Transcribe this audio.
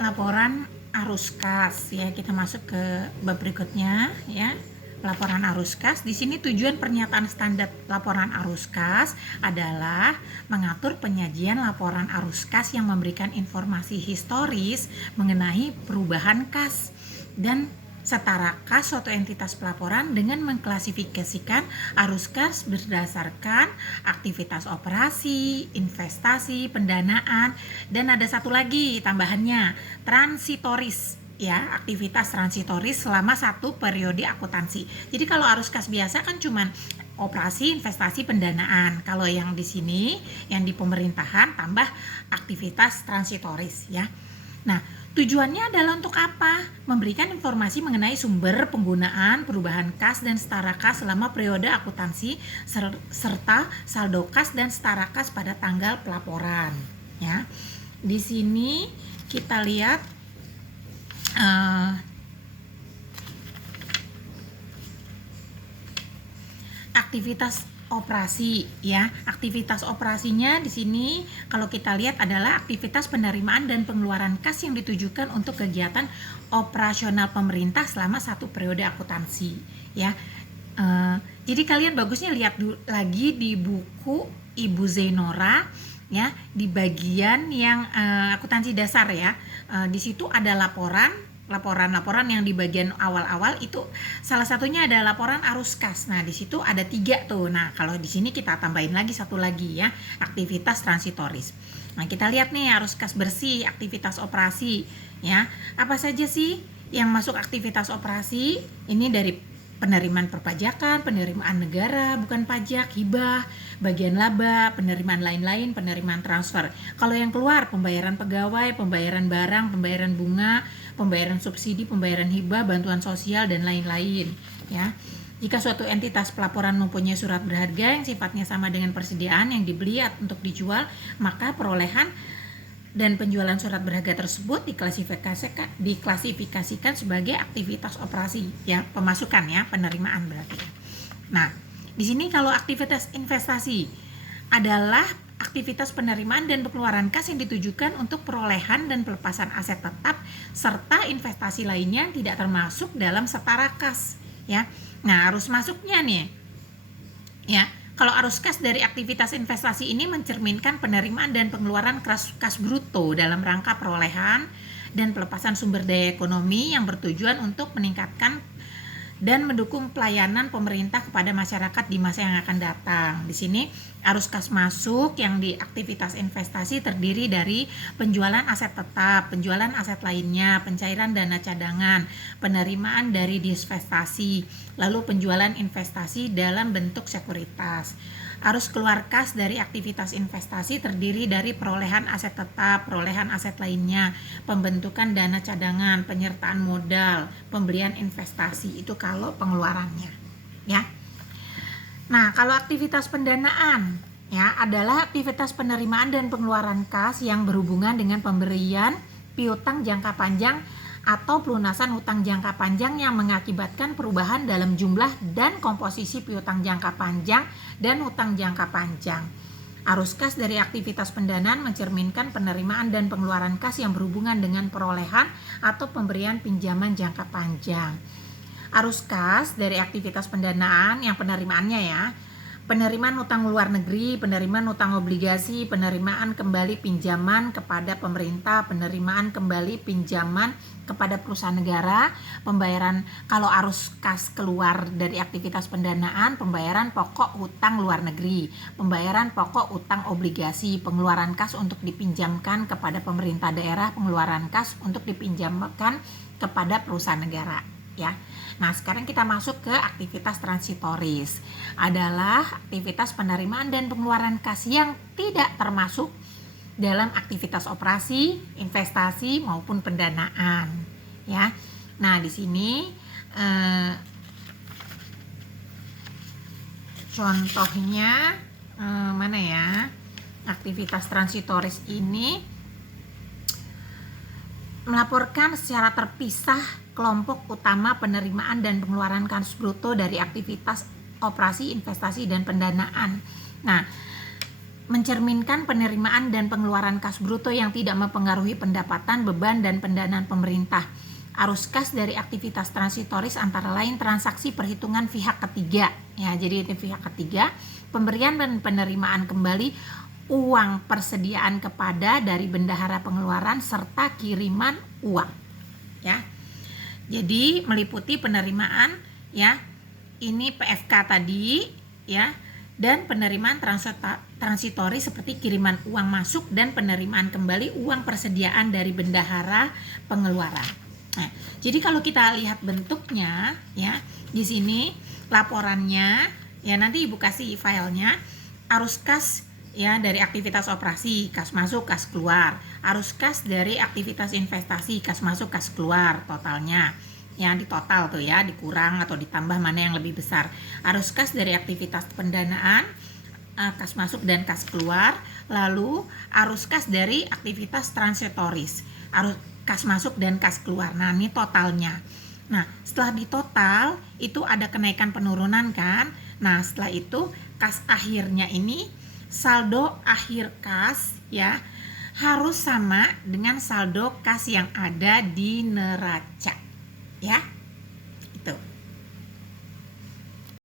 laporan arus kas ya. Kita masuk ke bab berikutnya ya. Laporan arus kas. Di sini tujuan pernyataan standar laporan arus kas adalah mengatur penyajian laporan arus kas yang memberikan informasi historis mengenai perubahan kas dan setara kas suatu entitas pelaporan dengan mengklasifikasikan arus kas berdasarkan aktivitas operasi, investasi, pendanaan, dan ada satu lagi tambahannya, transitoris ya, aktivitas transitoris selama satu periode akuntansi. Jadi kalau arus kas biasa kan cuman operasi, investasi, pendanaan. Kalau yang di sini, yang di pemerintahan tambah aktivitas transitoris ya. Nah, tujuannya adalah untuk apa? Memberikan informasi mengenai sumber penggunaan, perubahan kas dan setara kas selama periode akuntansi serta saldo kas dan setara kas pada tanggal pelaporan ya. Di sini kita lihat aktivitas operasi ya. Aktivitas operasinya di sini kalau kita lihat adalah aktivitas penerimaan dan pengeluaran kas yang ditujukan untuk kegiatan operasional pemerintah selama satu periode akuntansi ya. Jadi kalian bagusnya lihat lagi di buku Ibu Zainora ya, di bagian yang akuntansi dasar ya. Di situ ada laporan yang di bagian awal-awal itu salah satunya ada laporan arus kas. Nah, di situ ada 3 tuh. Nah, kalau di sini kita tambahin lagi satu lagi ya, aktivitas transitoris. Nah, kita lihat nih arus kas bersih, aktivitas operasi ya. Apa saja sih yang masuk aktivitas operasi? Ini dari penerimaan perpajakan, penerimaan negara, bukan pajak, hibah, bagian laba, penerimaan lain-lain, penerimaan transfer. Kalau yang keluar, pembayaran pegawai, pembayaran barang, pembayaran bunga, pembayaran subsidi, pembayaran hibah, bantuan sosial, dan lain-lain ya. Jika suatu entitas pelaporan mempunyai surat berharga yang sifatnya sama dengan persediaan yang dibeli untuk dijual, maka perolehan dan penjualan surat berharga tersebut diklasifikasikan sebagai aktivitas operasi ya, pemasukan ya, penerimaan berarti. Nah, di sini kalau aktivitas investasi adalah aktivitas penerimaan dan pengeluaran kas yang ditujukan untuk perolehan dan pelepasan aset tetap serta investasi lainnya tidak termasuk dalam setara kas ya. Nah, arus masuknya nih ya. Kalau arus kas dari aktivitas investasi ini mencerminkan penerimaan dan pengeluaran kas bruto dalam rangka perolehan dan pelepasan sumber daya ekonomi yang bertujuan untuk meningkatkan dan mendukung pelayanan pemerintah kepada masyarakat di masa yang akan datang. Di sini arus kas masuk yang di aktivitas investasi terdiri dari penjualan aset tetap, penjualan aset lainnya, pencairan dana cadangan, penerimaan dari disinvestasi, lalu penjualan investasi dalam bentuk sekuritas. Arus keluar kas dari aktivitas investasi terdiri dari perolehan aset tetap, perolehan aset lainnya, pembentukan dana cadangan, penyertaan modal, pembelian investasi. Itu kalau pengeluarannya ya. Nah, kalau aktivitas pendanaan ya adalah aktivitas penerimaan dan pengeluaran kas yang berhubungan dengan pemberian piutang jangka panjang atau pelunasan hutang jangka panjang yang mengakibatkan perubahan dalam jumlah dan komposisi piutang jangka panjang dan hutang jangka panjang. Arus kas dari aktivitas pendanaan mencerminkan penerimaan dan pengeluaran kas yang berhubungan dengan perolehan atau pemberian pinjaman jangka panjang. Arus kas dari aktivitas pendanaan yang penerimaannya ya, penerimaan utang luar negeri, penerimaan utang obligasi, penerimaan kembali pinjaman kepada pemerintah, penerimaan kembali pinjaman kepada perusahaan negara, pembayaran kalau arus kas keluar dari aktivitas pendanaan, pembayaran pokok utang luar negeri, pembayaran pokok utang obligasi, pengeluaran kas untuk dipinjamkan kepada pemerintah daerah, pengeluaran kas untuk dipinjamkan kepada perusahaan negara ya. Nah, sekarang kita masuk ke aktivitas transitoris. Adalah aktivitas penerimaan dan pengeluaran kas yang tidak termasuk dalam aktivitas operasi, investasi maupun pendanaan, ya. Nah, di sini contohnya mana ya? Aktivitas transitoris ini melaporkan secara terpisah kelompok utama penerimaan dan pengeluaran kas bruto dari aktivitas operasi, investasi, dan pendanaan. Nah, mencerminkan penerimaan dan pengeluaran kas bruto yang tidak mempengaruhi pendapatan, beban, dan pendanaan pemerintah. Arus kas dari aktivitas transitoris antara lain transaksi perhitungan pihak ketiga. Ya, jadi itu pihak ketiga, pemberian dan penerimaan kembali uang persediaan kepada dari bendahara pengeluaran serta kiriman uang. Ya. Jadi meliputi penerimaan, ya. Ini PFK tadi, ya. Dan penerimaan transitori seperti kiriman uang masuk dan penerimaan kembali uang persediaan dari bendahara pengeluaran. Nah, jadi kalau kita lihat bentuknya, ya, di sini laporannya, ya, nanti Ibu kasih filenya, arus kas, ya, dari aktivitas operasi, kas masuk, kas keluar, arus kas dari aktivitas investasi, kas masuk, kas keluar, totalnya. Ya, di total tuh ya, dikurang atau ditambah mana yang lebih besar. Arus kas dari aktivitas pendanaan, kas masuk dan kas keluar, lalu arus kas dari aktivitas transitoris, arus kas masuk dan kas keluar. Nah, ini totalnya. Nah, setelah ditotal itu ada kenaikan penurunan kan. Nah, setelah itu kas akhirnya ini saldo akhir kas, ya, harus sama dengan saldo kas yang ada di neraca. Ya,